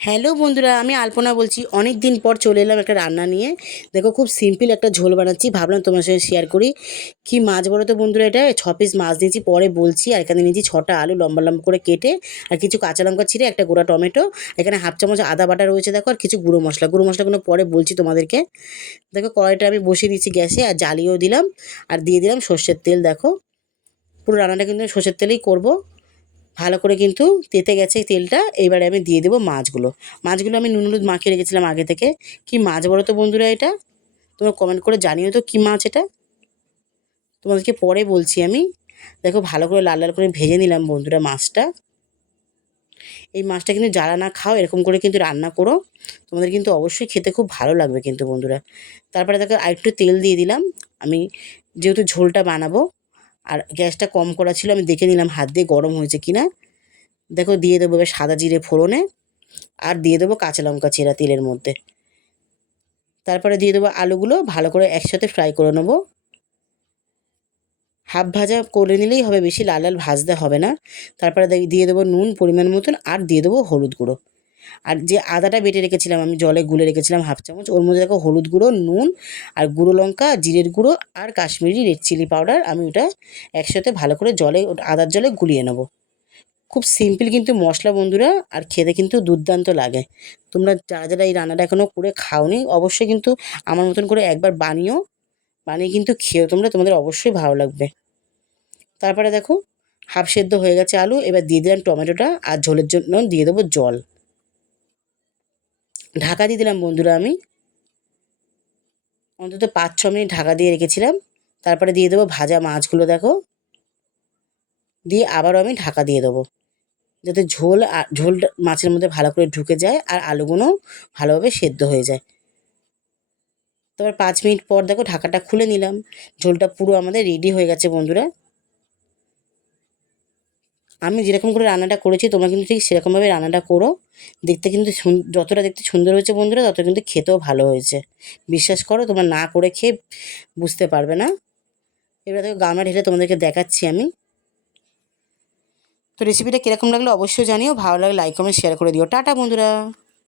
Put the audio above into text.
Hello বন্ধুরা, আমি আলপনা বলছি। অনেক দিন পর চলে এলাম একটা রান্না নিয়ে। দেখো, খুব সিম্পল একটা ঝোল বানাচ্ছি, ভাবলাম তোমার সঙ্গে শেয়ার করি। কি মাছ বলো তো বন্ধুরা, এটা 6 পিস মাছ নিয়েছি, পরে বলছি। আর এখানে নিয়েছি 6টা আলু লম্বা লম্বা করে কেটে, আর কিছু কাঁচা লঙ্কা ছিঁড়ে, একটা গোটা টমেটো, এখানে হাফ চামচ আদা বাটা রয়েছে দেখো, আর কিছু গুঁড়ো মশলাগুলো পরে বলছি তোমাদেরকে। দেখো, কড়াইটা আমি বসিয়ে দিচ্ছি গ্যাসে, আর জ্বালিয়েও দিলাম, আর দিয়ে দিলাম সর্ষের তেল। দেখো, পুরো রান্নাটা কিন্তু সর্ষের তেলেই করব। ভালো করে কিন্তু তেতে গেছে তেলটা। এবারে আমি দিয়ে দেবো মাছগুলো। মাছগুলো আমি নুন হলুদ মাখিয়ে রেখেছিলাম আগে থেকে। কি মাছ বলো তো বন্ধুরা এটা? তোমরা কমেন্ট করে জানিও তো কী মাছ এটা, তোমাদেরকে পরে বলছি আমি। দেখো, ভালো করে লাল লাল করে ভেজে নিলাম বন্ধুরা মাছটা। এই মাছটা কিন্তু যারা না খাও, এরকম করে কিন্তু রান্না করো, তোমাদের কিন্তু অবশ্যই খেতে খুব ভালো লাগবে কিন্তু বন্ধুরা। তারপরে দেখো, আরেকটু তেল দিয়ে দিলাম আমি, যেহেতু ঝোলটা বানাবো। আর গ্যাসটা কম করা ছিল, আমি দেখে নিলাম হাত দিয়ে গরম হয়েছে কিনা। দেখো, দিয়ে দেবো এবার সাদা জিরে ফোড়নে, আর দিয়ে দেবো কাঁচা লঙ্কা চেরা তেলের মধ্যে। তারপরে দিয়ে দেবো আলুগুলো, ভালো করে একসাথে ফ্রাই করে নেবো। হাফ ভাজা করে নিলেই হবে, বেশি লাল লাল ভাজতে হবে না। তারপরে দিয়ে দেবো নুন পরিমাণ মতন, আর দিয়ে দেবো হলুদ গুঁড়ো। আর যে আদাটা বেটে রেখেছিলাম আমি, জলে গুলে রেখেছিলাম হাফ চামচ, ওর মধ্যে দেখো হলুদ গুঁড়ো, নুন, আর গুঁড়ো লঙ্কা, জিরের গুঁড়ো, আর কাশ্মীরি রেড চিলি পাউডার, আমি ওটা একসাথে ভালো করে জলে, আদার জলে গুলিয়ে নেবো। খুব সিম্পল কিন্তু মশলা বন্ধুরা, আর খেতে কিন্তু দুর্দান্ত লাগে। তোমরা যারা যারা এই রান্নাটা এখনও করে খাওনি, অবশ্যই কিন্তু আমার মতন করে একবার বানিয়ে কিন্তু খেও তোমরা, তোমাদের অবশ্যই ভালো লাগবে। তারপরে দেখো, হাফ সেদ্ধ হয়ে গেছে আলু, এবার দিয়ে দিলাম টমেটোটা, আর ঝোলের জন্য দিয়ে দেবো জল। ঢাকা দিয়ে দিলাম বন্ধুরা আমি, অন্তত 5-6 মিনিট ঢাকা দিয়ে রেখেছিলাম। তারপরে দিয়ে দেবো ভাজা মাছগুলো দেখো, দিয়ে আবারও আমি ঢাকা দিয়ে দেবো, যাতে ঝোলটা মাছের মধ্যে ভালো করে ঢুকে যায়, আর আলুগুলো ভালোভাবে সেদ্ধ হয়ে যায়। তারপর 5 মিনিট পর দেখো, ঢাকাটা খুলে নিলাম। ঝোলটা পুরো আমাদের রেডি হয়ে গেছে বন্ধুরা। আমি যেরকম করে রান্নাটা করেছি, তোমরা কিন্তু ঠিক সেরকমভাবে রান্নাটা করো। দেখতে কিন্তু যতটা দেখতে সুন্দর হয়েছে বন্ধুরা, তত কিন্তু খেতেও ভালো হয়েছে। বিশ্বাস করো, তোমরা না করে খেয়ে বুঝতে পারবে না। এবার দেখো, গামলা ঢেলে তোমাদেরকে দেখাচ্ছি আমি। তো রেসিপিটা কীরকম লাগলো অবশ্যই জানিও, ভালো লাগলে লাইক কমেন্ট শেয়ার করে দিও। টাটা বন্ধুরা।